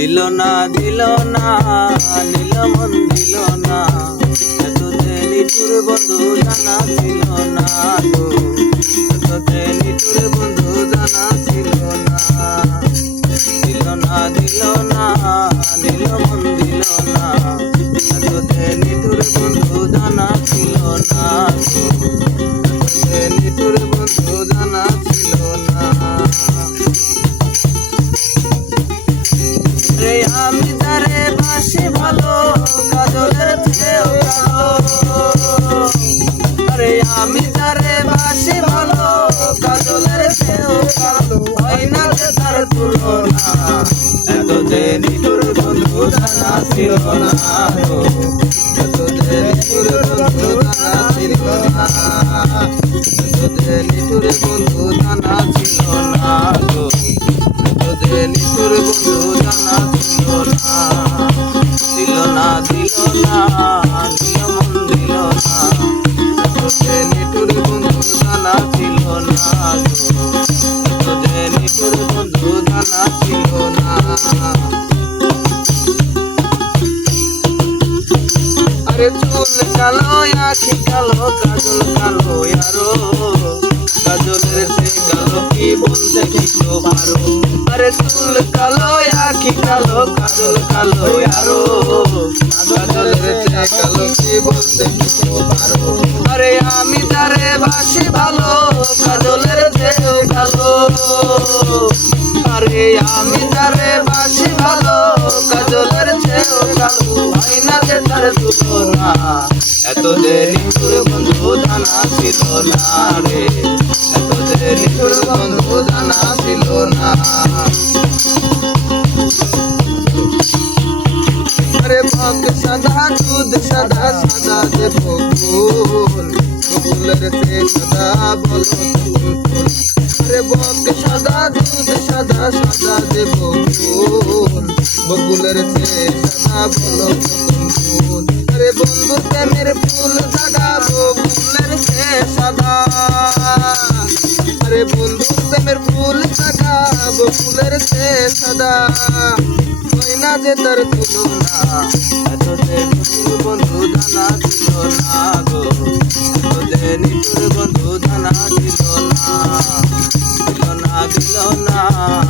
দিল না দিল না নীল মন দিল না এততে নিঠুর বন্ধু জানা ছিল না গো। এততে নিঠুর বন্ধু জানা ছিল না দিল না দিল না নীল মন দিল না এততে নিঠুর বন্ধু জানা ছিল না গো। তার তুলনা এত দেরি তোর বন্ধু জানা ছিল না। এত দেরি তোর বন্ধু জানা ছিল না এত ছিল না গো তোদের নিঠুর বন্ধু জানা ছিল না না দিল না চুল কালো আখি কালো কাজল কালো আরও কাজলের সে কালো কি বলতে কিছু পারো আরে চুল কালো আখি কালো কাজল কালো আরও কাজলের সে কালো কি বলতে কিছু পারো আরে আমি তারে বাসি ভালো কাজলের চেয়েও ভালো আরে আমি তারে বাসি ভালো এত দেরি তোর বন্ধু জানা ছিল না রে। এত দেরি তোর বন্ধু জানা ছিল না। আরে ভক্ত সদা দুধ সদা সদা যে বকুল। বকুলের সে সদা বলো বকুল। বকুলের বলো আরে বন্ধু, প্রেমের ফুল দাদা বকুলের সদা। আরে বন্ধু, প্রেমের ফুল দাদা বকুলের সদা। না যে তার তুলনা এত যে নিঠুর বন্ধু জানা ছিল না গো। এত যে নিঠুর বন্ধু জানা ছিল না দিল না দিল না। দিল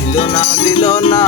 দিল না দিল না।